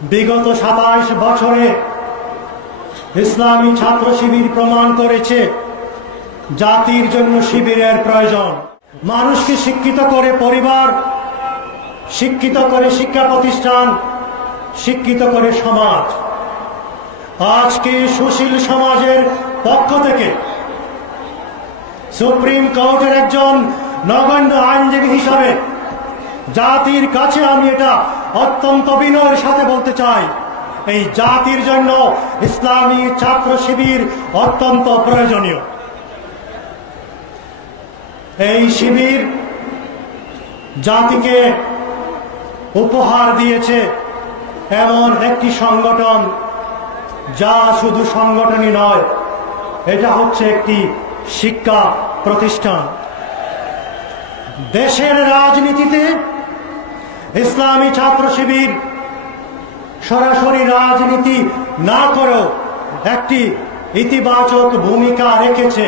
বিগত ২৭ বছরে ইসলামী ছাত্র শিবির প্রমাণ করেছে জাতির জন্য শিবিরের প্রয়োজন। মানুষকে শিক্ষিত করে পরিবার, শিক্ষিত করে শিক্ষা প্রতিষ্ঠান, শিক্ষিত করে সমাজ। আজকে সুশীল সমাজের পক্ষ থেকে সুপ্রিম কোর্টের একজন নগণ্য আইনজীবী হিসাবে জাতির কাছে আমি এটা অত্যন্ত বিনয়ের সাথে বলতে চাই, এই জাতির জন্য ইসলামী ছাত্র শিবির অত্যন্ত প্রয়োজনীয়। এই শিবির জাতিকে উপহার দিয়েছে এমন একটি সংগঠন যা শুধু সংগঠনই নয়, এটা হচ্ছে একটি শিক্ষা প্রতিষ্ঠান। দেশের রাজনীতিতে ইসলামী ছাত্র শিবির সরাসরি রাজনীতি না করেও একটি ইতিবাচক ভূমিকা রেখেছে।